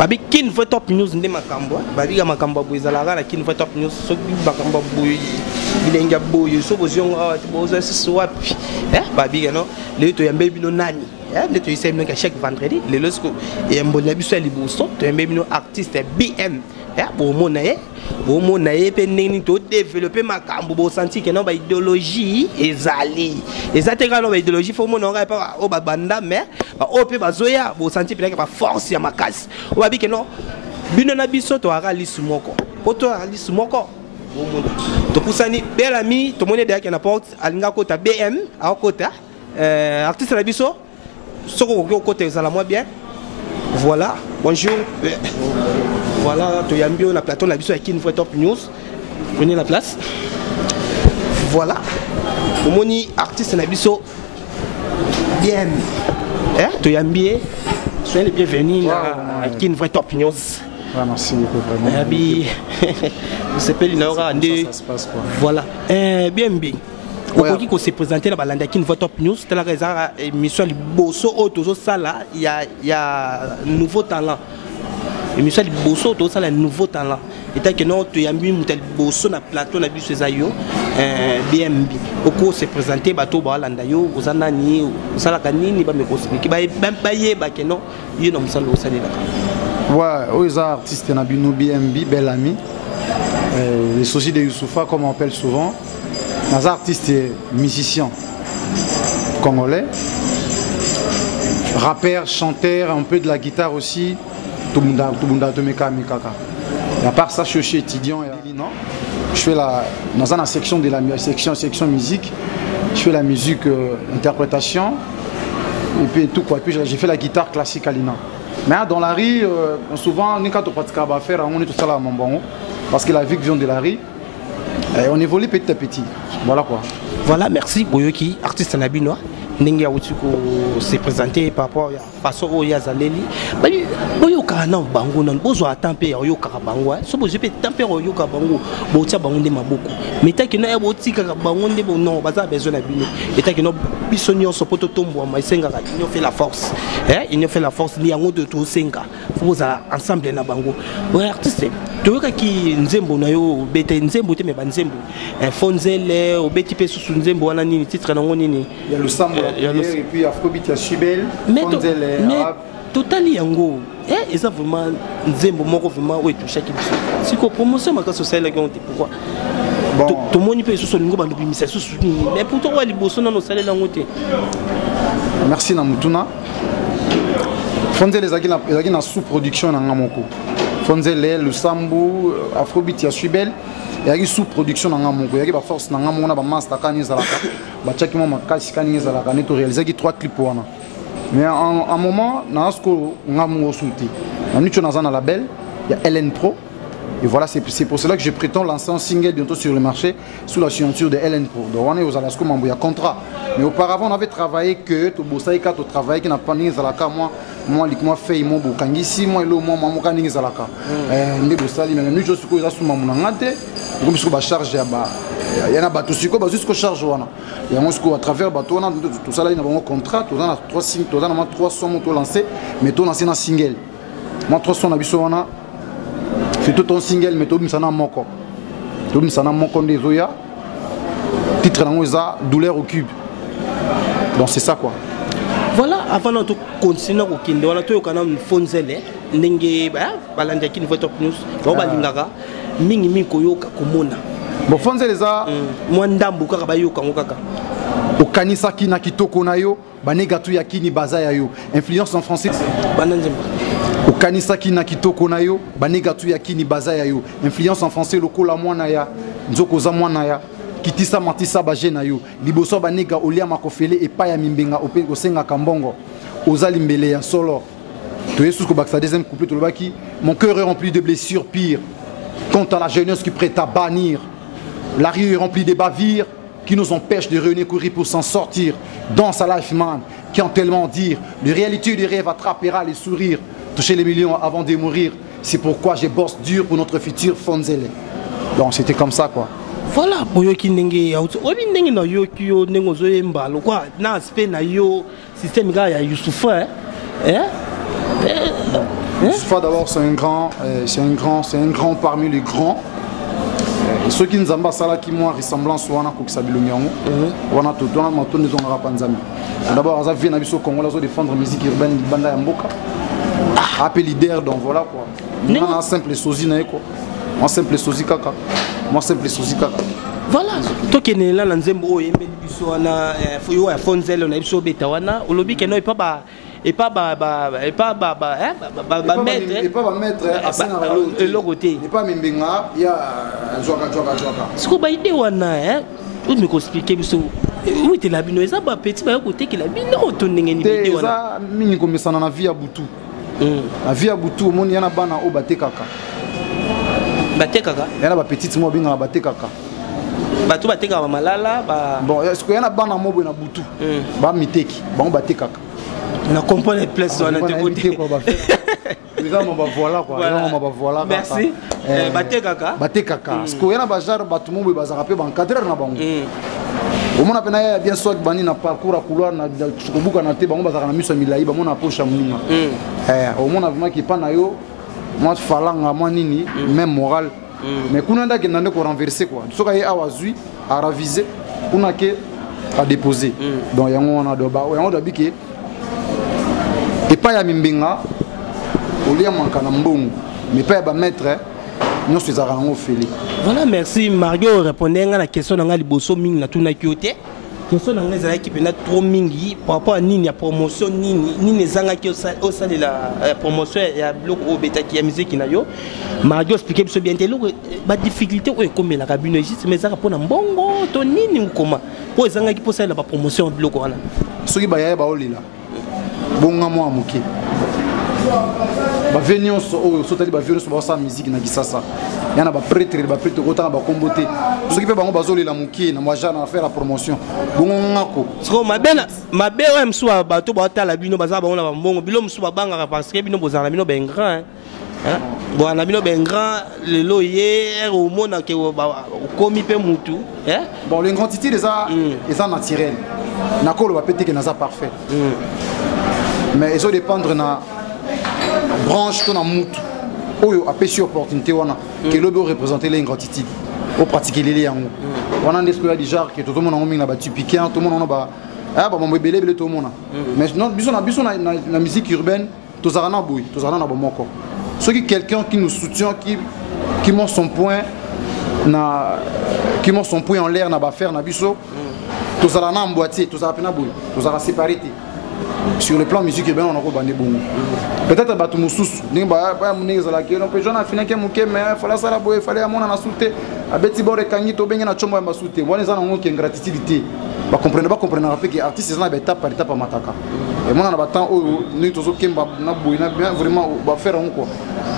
babi kin fa top news ndé makambo babi ga makambo bwizala ga kin fa top news so bi makambo boy bilenga boy so bozion bozo swapi babi ga no le to yambe bino nani le to yisem ka chaque vendredi le losko et mbona biso ali boso to yambe bino artiste BM pour mon naïe peine to développer makambo bo senti que non ba idéologie ezali ezateka no ba idéologie faut mon ora pas o ba banda mais ba op ba zoya bo senti peut-être ba force ya makasi o ba bi que non bino na biso to ara lisumoko poto ara lisumoko to pusani bel ami to mone derrière qui n'apporte alinga kota BM a kota artiste na biso soko ko côté ça la moi bien voilà bonjour. Voilà, tu as bien la plateau, la biso avec une fois top news. Prenez la place. Voilà. Au moni artiste la biso bien. Tu as bien. Soyez les bienvenus avec une vraie top news. Merci beaucoup vraiment. Vous savez ça se passe quoi. Voilà. Bien. Aujourd'hui, qu'on s'est présenté la balade avec une voix top news, c'est la raison émission de Bosso Autozo Sala, il y a nouveau talent. Émission de Bosso Autozo Sala, nouveau talent. Et tant que nous, tu as mis tel Bosso na plateau na bus Zayo, BMB. Au cours s'est présenté bateau balanda yo, aux anani, aux salakani, ni ba me expliquer. Ba baye ba que non, yo non salo sali là. Ouais, aux artistes na bino BMB, bel ami. Les sociétés de Youssoufa, comme on appelle souvent. Les artistes et musiciens congolais, rappeurs, chanteurs, un peu de la guitare aussi, tout le monde et à part ça, je suis étudiant. Je fais dans la section de la section musique, je fais la musique interprétation et puis tout quoi. Puis j'ai fait la guitare classique à l'INA. Mais dans la rue, souvent, quand on pratique à faire, on est tout ça là à Montbon parce que la vie vient de la rue. Et on évolue petit à petit. Voilà quoi. Voilà, merci Boyoki, artiste nabino. Ninga Outiko s'est présenté par rapport à façon où il y a Zaleli. Boyoka non bango non bozo atampe yoka bango. So bozo pe tampe yoka bango. Botia bango de maboko. Mais tant que na botika bango de bon non, baza besoin nabino. Et tant que no bisonio so poto tombo ma senga il fait la force. Il fait la force ni yango de to senga. Faut ça ensemble na bango. Ouais artiste. Toyoka ki nzembo na yo bete nzembo te me banzembo. Fonzele obeti pe susu nzembo wana nini titre na nini. Il y a le sambo et puis Afrobeat il y a Subel, Fonzele. Mais totali yango. Et ça vraiment nzembo moko vraiment ouais toucher qui. Si ko promotion ma social là pourquoi? Bon. Tout le monde peut susu lingo bandu bimisa susu mais pourtant wa liboso na no sale la ngote. Merci na mutuna. Fonzele ezaki na sous-production na ngamoko. Fonzele, le sambo, Afrobeat, il y a Subel, il y a une sous-production dans Ngamoko, il y a une force dans Ngamoko, il y a un master qui est là, il y a un master qui est là, il y a 3 clips. Mais à un moment, il y a un soutien. Il y a un label, il y a LN Pro. Et voilà, c'est pour cela que je prétends lancer un single bientôt sur le marché sous la signature de LN Pro. Donc on est aux Alasko, il y a un contrat. Mais auparavant, on avait travaillé que tu as travaillé qui n'a pas ni Zalaka, moi, je fais mon boucangi, si moi, moi, moi, je Zalaka. Mais nous, je suis sous mon angate, comme je suis charge, il y a un bateau jusqu'au charge. Il y a un à travers bateau, tout ça, il y a un contrat, tout ça, 3 signes, tout ça, 3 sons lancés, mais tout lancé un single. Moi, 3 sons, on a c'est tout un single, mais tout le monde tout le monde des Zoya. Titre dans douleur au cube. Donc c'est ça quoi. Voilà, avant de continuer au Kinde, on a tout le monde Fonzele, Ninge, Balanda qui nous top news, Robalingara, Mingi Koyoka Komona. Bon, Fonzele za Mwandambu Karabayoka Mokaka. Au Kanisa Kina Kitoko Nayo, Banegatu Yakini Bazayayo. Influence en français. Bananzemba. Au Kanisa Kina Kitoko Nayo, Banegatu Yakini Bazayayo. Influence en français, Lokola Mwanaya, Nzoko Zamwanaya. Kitisa Matisa Bajenayo. Liboso Banega Olia Makofele et Paya Mimbenga Opengo Senga Kambongo. Ozalimbele ya Solo. Tu es sous le bac, sa deuxième couplet, tout le baki. Mon cœur est rempli de blessures pires. Quant à la jeunesse qui prête à bannir, la rue est remplie de bavires qui nous empêchent de réunir courir pour s'en sortir. Danse à Life Man, qui en tellement dire, de réalité du rêve attrapera les sourires, toucher les millions avant de mourir. C'est pourquoi je bosse dur pour notre futur Fonzele. Donc c'était comme ça quoi. Voilà, boyoki ndenge obi ndenge na yoki yo ndenge zoyemba lokwa na aspect na yo système ga ya Youssoufa Youssoufa d'abord c'est un grand parmi les grands. Ceux qui nous ont sala qui moi ressemblance wana ko kisabilongi yango wana to dona matonde zo ngara panzami d'abord ça vient na biso Congo là zo défendre musique urbaine banda ya mboka appel leader donc voilà quoi on a simple sozi na quoi on simple sozi kaka moi simple sozi kaka voilà to kene la nzembo o yembe biso wana yo ya fonzelo na biso beta wana olobi ke no et pas mettre à l'autre côté. Et pas Mimbenga, il y a Joaka. Ce qu'on va dire, on me expliquer où était la bino, ça va petit côté que la bino tourne ni vidéo. Ça mini comme ça na vie à Boutou. La vie à Boutou, mon yana bana o batekaka. Batekaka. Yana ba petite mo binga batekaka. Batu batekaka malala ba. Bon, est-ce que yana bana mo na Boutou? Ba miteki, ba batekaka. On comprend les places sur notre côté. Voilà. Merci. Batekaka. Batekaka. Parce que yana bajar batu mo ba zarape ba encadrer na bango. Au moins apena bien soit bani na parcours à couloir na chokobuka na te bango ba zara na miso milai ba mona poche muninga. Au moins vraiment qui pas na yo moi falanga moi nini même moral. Mais kuna ndaki ndande ko renverser quoi. Soka ye awazui à raviser kuna ke à déposer. Donc yango on a do ba yango do biki et pas ya Mimbenga au lieu manka na mbongo mais pas ba maître nous ces arango félé. Voilà, merci Mario répondait à la question dans liboso ming na tuna kiote. Question dans les qui peut trop mingi par rapport à nini ya promotion nini zanga ki au sale la promotion ya bloc au beta qui a musique na yo. Mario expliquer bien telo ba difficulté ou comme la cabine juste mais ça pour na mbongo to nini ou comment pour zanga qui pour ça la promotion bloc wana. Soki ba ya ba olila. Bonga mo amuki ba venir so tali ba venir so ba sa musique na kisasa yana ba prêtre kota ba kombote so ki pe bango bazoli la muki na moja na faire la promotion bongo ngako so mabena mabe wa msu ba to ba tala bino baza ba ona ba mbongo bilo msu ba banga parce que bino bozana bino ben grand bon na bino ben grand le loyer au mona ke ba komi pe mutu bon les quantités des ça naturel nakolo ba pété que na ça parfait mais ils ont dépendre na branche ton amout oyo apesi opportunité wana que lobo représenter les gratitude au pratiquer les yango wana ndesko ya déjà que tout le monde na ba typiquer tout le monde na ba ba mo belé tout le monde mais non biso na musique urbaine tous arana boui tous arana ba moko ceux qui quelqu'un qui nous soutient qui monte son point en l'air na ba faire na biso tous arana emboîter tous arana boui tous arana séparé. Sur le plan musique, on a bandé bon. Peut-être que tu sous ni ba munez la que on peut jona fina ke muke mais fala sala boy fallait amona na souté abeti bore kangi to benga na chombo ya souté wala za na ngo ke gratitude ba comprendre rappeler que artiste na étape par étape mataka et mon na ba temps o ni to zo kemba na boy na bien vraiment ba faire on quoi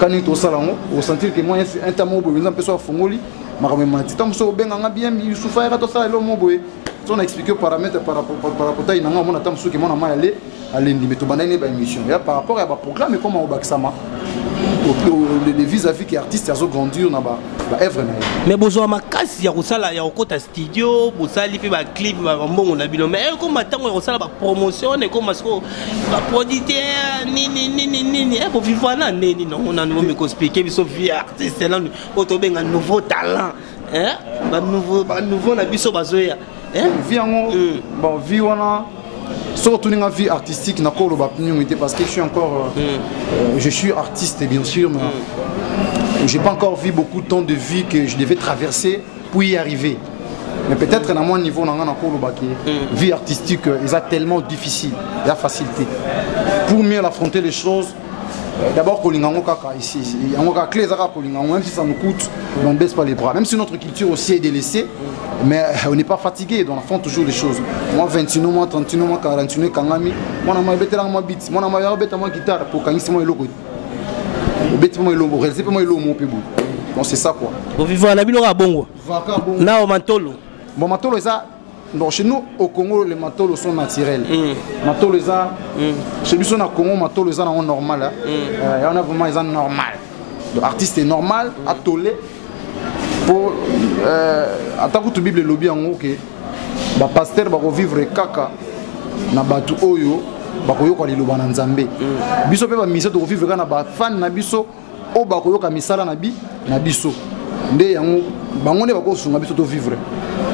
quand ni to sala on sentir que moi un tamo boy nous empêcher fongoli makamé mati tam so benga nga bien Youssoufa era to sala lo mo boy on a expliqué paramètres par rapport à une on attend ceux qui m'ont aller à l'indi to bandane ba émission par rapport à ba programme comment au baksama les vis-à-vis qui artistes ils ont grandi na ba œuvre na mais besoin makasi ya kosala ya okota studio bosali pe ba clip ba mbongo na bino mais comme matango ya kosala ba promotion et comme asko ba producteur nini pour vivre là nini non on a nous me expliquer biso vie artiste là auto benga nouveau talent ba nouveau na biso bazoya vie en bon vie wana surtout une vie artistique n'a pas le parce que je suis encore je suis artiste bien sûr mais j'ai pas encore vu beaucoup de temps de vie que je devais traverser pour y arriver mais peut-être à mon niveau n'a pas vie artistique est tellement difficile il y a facilité pour mieux affronter les choses. D'abord, ici, même si ça nous coûte, on ne baisse pas les bras. Même si notre culture aussi est délaissée, mais on n'est pas fatigué, donc on affronte toujours les choses. Moi, 21 mois, 31 mois, 41 kangami, moi, je suis un beat, moi, je suis une guitare pour quand il logo. Donc c'est ça quoi. Vous vivez à la Bongo. Là, au Mantolo. Bon, Mantolo, ça. Donc chez nous au Congo les matolos sont naturels. Matolos chez nous au Congo matolos sont normal. On a vraiment ils sont normal. L'artiste est normal, atolé pour attaque toute Bible lobby en OK. Ba pasteur va vivre kaka na batu oyo bakoyoka liloba na nzambe biso pe ba mission to vivre na ba fan na biso o bakoyoka misala na biso nde yango bango nde bakosunga biso to vivre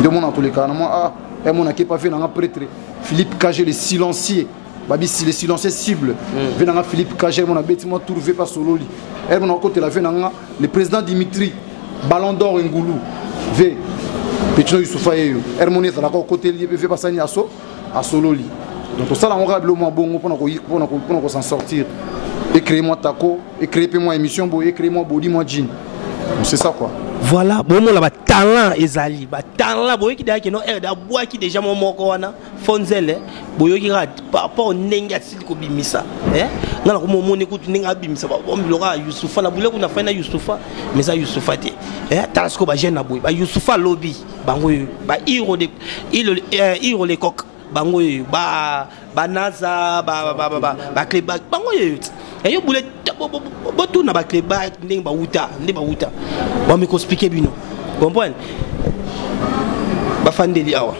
nde mona toleka na moi mon qui pas fait dans un prêtre Philippe Cagé le silencieux babi le silencieux cible vient dans Philippe Cagé mon abeti moi trouvé pas solo li elle mon côté la vient dans le président Dimitri Ballon d'Or Ngoulou v Petino Youssoufa yo elle mon est là côté li fait pas ça ni à solo li donc ça là on va le moins bon pour s'en sortir et créer moi taco et créer moi émission bo et créer moi body moi jean c'est ça quoi. Voilà, bon mon là talent ezali, talent boyo ki da ke no er da bois ki déjà mon moko wana fonzele boyo ki rat par rapport nenga sili ko bimisa ngala ko mo ne ko nenga bimisa ba bon bilora Youssoufa na bule ko na fana Youssoufa mais ça Youssoufa te tasko ba jeune na boy ba Youssoufa lobby bango ba hiro les coq bango ba naza ba clébak bango et yo boule botu na ba clébak ndeng ba wuta ba me ko expliquer bino comprendre ba fandeli awa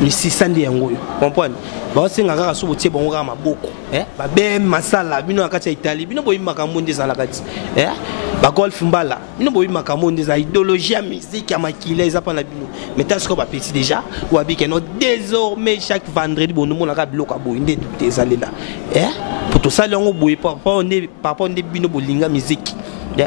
ni sisande yango comprendre ba senga kaka so botie bongo kaka maboko ba be masala bino akati ya Italie bino boyi makambo ndeza kati ba golf mbala bino boyi makambo ndeza idéologie ya musique ya makila eza pa na bino mais tas ko ba petit déjà ou abike no désormais chaque vendredi bon nous ka biloko boyi ndé tout ezalela pour tout ça longo boyi papa on est bino bolinga musique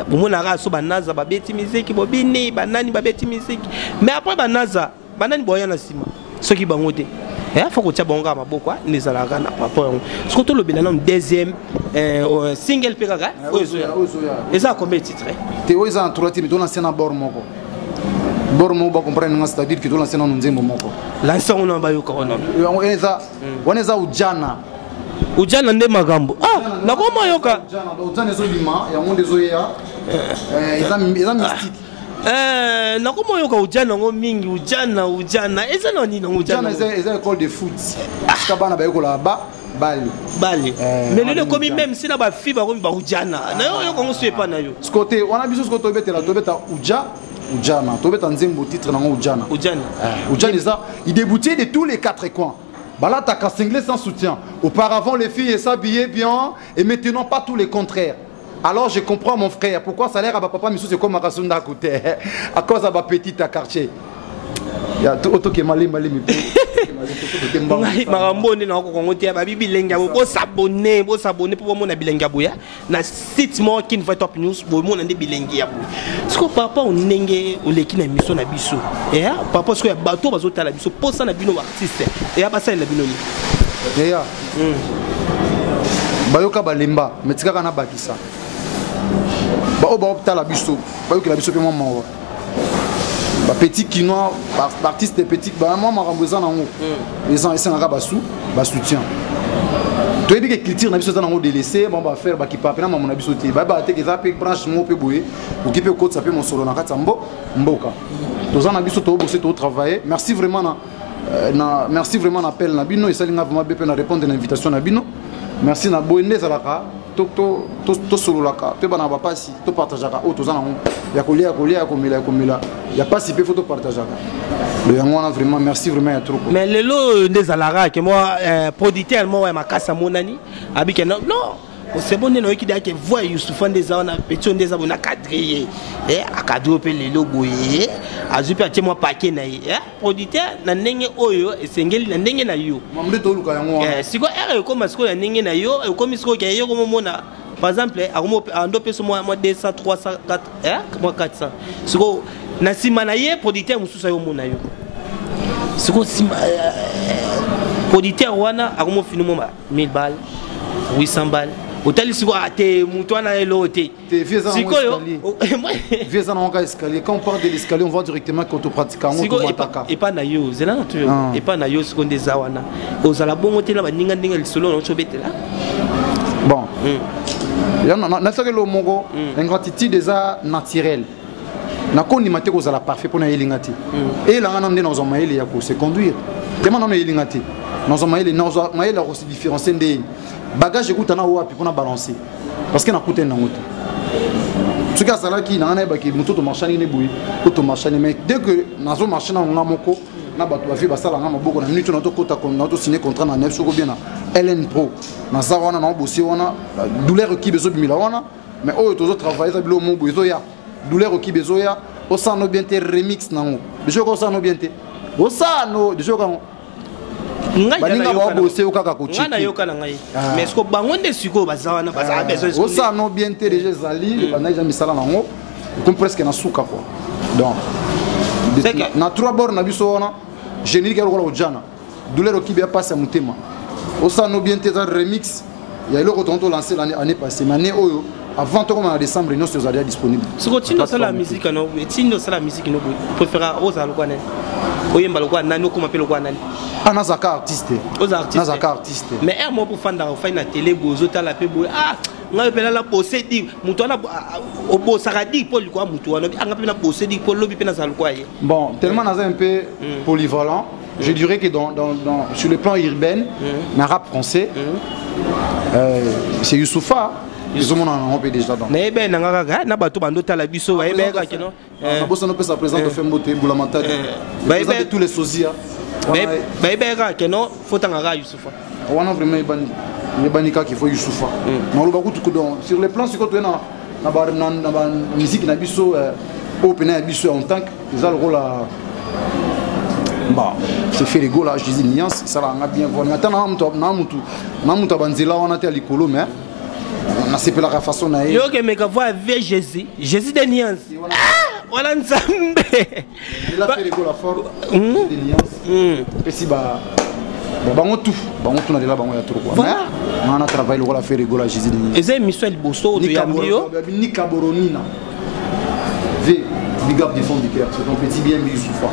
bon na ka so banaza ba beti musique bobini banani ba beti musique mais après banaza banani boya na sima ceux qui bangote faut que tu bonga maboko nezalaka na papa surtout le bilan deuxième single pekaka et ça combien de titres te oza en trois titres dans l'ancien bord moko ba comprendre c'est-à-dire que dans l'ancien on nzembo moko l'ancien on ba yoka on eza ujana nde magambo na koma yoka ujana ezo lima ya monde ezo ya eza mystique nakoma yoka ujana ngo mingi ujana eza na nini ujana eza école de foot ska bana ba yokola bali mais le komi même si na ba fi ba komi ba ujana na yo yoko ngo suepa na yo skote wana biso skote obetela tobeta ujana tobeta nzembo titre nango ujana eza il déboutait de tous les quatre coins. Balata Kassinglé sans soutien. Auparavant les filles s'habillaient bien et maintenant pas tout le contraire. Alors je comprends mon frère pourquoi ça a l'air à papa Missou c'est comme Makasunda à côté à cause de ma petite à quartier. Il y a tout qui est mal marambone na ko ngotia ba bibilenga bo s'abonner pour mon bilenga boya na site mo kin va top news bo mon ande bilengi ya bo siko papa on nenge o leki na mission na biso papa siko ya bato bazotala biso posa na bino artiste ba ça la bino ni bayoka balemba metika kana bakisa ba optala biso bayoka la biso pe maman ba petit kinois artiste de petit ba moi maramboza nango les gens essaient ngaka basu ba soutien to ebi ke culture na biso za nango délaissé bon ba faire ba ki pa pena maman na biso te ba te ke za pe branche mo pe boye ou ki pe ko tsape mon solo na kata mboka to za na biso to bosser to travailler merci vraiment merci vraiment na appel na bino et ça linga vraiment be na répondre à l'invitation na bino merci na boende zalaka to solo laka pe bana ba pasi to partageaka o to za nango ya kolia komela ya pasi pe photo partageaka le yango na vraiment merci vraiment ya trop mais lelo ndezalaka que moi producteur moi makasa monani abike non c'est bon non qui dit que voix Youssoufa ndeza na petit ndeza bona cadrer akadro pe lelo boye azupe atie moi paquet na producteur na ndenge oyo esengeli na ndenge na yo mamde to luka yango siko comme siko na ndenge na yo comme siko ke yo comme mona par exemple ando pe so moi 200 300 4 moi 400 siko na sima na ye producteur mususa yo mona yo siko sima producteur wana akomo finimo 1000 balles 800 balles hôtel siko ate mutwana elote siko yo viens dans escalier quand on parle de l'escalier on va directement quand on pratique en siko et pas na yo zela na tuyo et pas na yo siko ndeza wana ozala bongo te na baninga ndinga lisolo na chobetela bon na sakelo moko ingratitude déjà naturelle na kondima te kozala parfait pona yelinga te et la ngana ndena ozoma yeli ya ko se conduire tellement na yelinga te nozoma yeli ko se différencier ndeni bagage écoute na wapi pona balancer parce que na coûte na ngoto ce cas là qui na na ba ki muto to marchani ne boui to marchani mais dès que nazo marcher na ngamoko na bato ba fi basala ngama boko na nuit na to kota na to signer contrat na neuf soko bien LN Pro naza wana na bossi wana douleur qui bezo bimila wana mais oyo tozo travailler bilo mo bezo ya douleur qui bezo ya osano bien te remix nango bezo ko osano bien te osano bezo ka baninga ba bossi okaka ko chiki ngana yoka na ngai mais est-ce que bango nde siko bazawana baza besoin osano bien te déjà zali banaja misala nango comme presque na suka quoi donc na trois bords na biso wana générique ya lokola ojana douleur qui bien passe à mutema osano bien te za remix il y a le retour lancé l'année passée mais année oyo avant tout comme en décembre nous sommes déjà disponibles ce que tu sais la musique non tu sais la musique non préfère oza lokwa nani oyemba lokwa nani okoma pe lokwa nani nazaka artiste nazaka artiste mais un mot pour fanda au na télé bozo tala pe boy nga pe la posséder muto na obo saradi pour quoi muto wana nga pe na posséder pour lobi pe na za lokwa ye bon tellement naza un peu polyvalent je dirais que sur le plan urbain na rap français c'est Youssoufa ils ont un peu déjà dans mais ben nga na bato bando tala biso ba ebe ka kino na bossa no pesa présente fait mbote boulamata ba ebe tous les sosias ba ebe ka kino fota nga Youssoufa wana vraiment ibani ka qu'il faut Youssoufa na lo ba kutu don sur le plan siko to na musique na biso open na biso en tant que ils ont le rôle à bah c'est fait les go là je dis nuance ça va bien voir maintenant na mutu banzela wana te likolo mais on a c'est la façon na yo que me voix avec Jésus de nuance voilà nzambe il a fait les go la forme de nuance et si bah bango tout na de là bango ya trop quoi mais on a travaillé le rôle à faire les go la Jésus de nuance et c'est Michel Bosso de Yambio ni Caboronina v big up des fonds du cœur c'est ton petit bien Youssoufa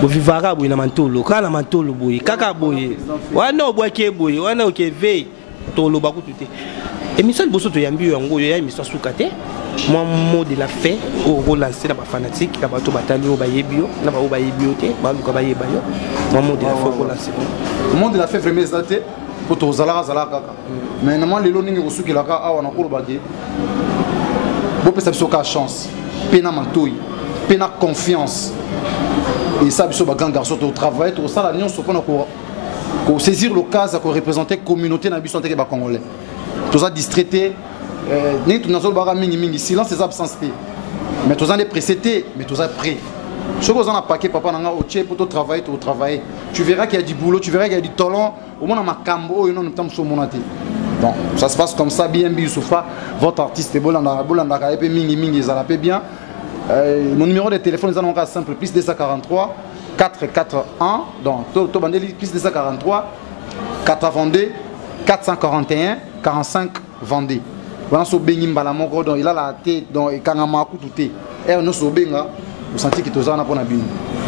bovivaka boye na mantolo kaka na mantolo boye kaka boye wana obwaki boye wana okeve toloba kutu te émission liboso toyambi yango oyo ya émission suka te moi mot de la fin au relancer na bafanatique na bato batali oyo bayebi yo na bao bayebi yo te baluka bayeba yo moi mot de la fin au relancer mot de la fin vraiment ça te po tozalaka kaka mais normalement lelo ningi kosukelaka awa na koloba ke bopesa biso ka chance pena mantoi pena confiance et ça biso ba grand garçon au travail tout ça la nion so pour saisir l'occasion pour représenter communauté na biso teke ba congolais tout ça distraité ni tout nazo ba mingi silence c'est absence mais tout ça les précédé mais tout ça prêt ce que vous en a paquet papa nanga au tché pour travailler tu verras qu'il y a du boulot tu verras qu'il y a du talent au moins na makambo yo non tam so monate donc ça se passe comme ça bien Youssoufa votre artiste bolanda ka epé mingi ça la bien. Mon numéro de téléphone est encore simple, plus 243 441, donc plus 243 422 441 45 22. Voilà ce bengi mbala moko donc il a la tête donc kangama kututé. Et on se benga, vous sentez que tous en a pour nabine.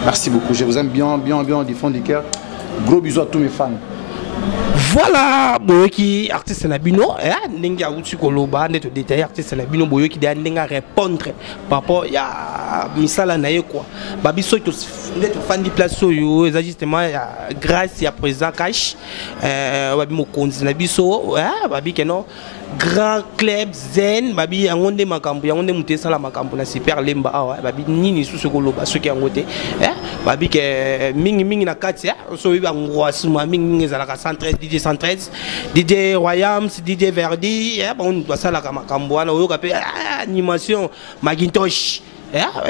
Merci beaucoup, je vous aime bien du fond du cœur. Gros bisous à tous mes fans. Voilà boyoki artiste na bino ndenge auti koloba ndeto détailler artiste na bino boyoki de ndenge répondre par rapport ya misala na ye quoi babiso to ndeto fandi place oyo eza justement ya grâce ya président cash babi mokonzi na biso babi keno grand club zen babi yango nde makambo yango nde mutesa la makambo na super lemba awa babi nini susu koloba soki yango te babi ke mingi na kati so biba ngwasuma mingi ezalaka 113 DJ 113 DJ Royams DJ Verdi bon doit ça la makambo wana oyo kape animation Macintosh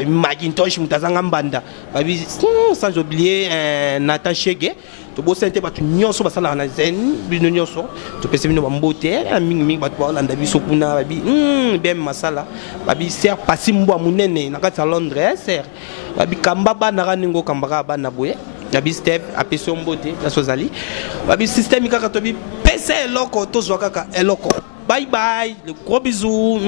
Macintosh mutazanga mbanda babi sans oublier Nathan Chege to bosente batu nyonso basala na zen bino nyonso to pese bino bambote mingi batu balanda biso kuna babi bien masala babi ser pasimbo munene na kati ya Londres ser babi kamba bana kaningo kambaka bana boye babi step apeso mbote na sozali babi système kaka to bi pese eloko to zwa kaka eloko bye bye le gros bisous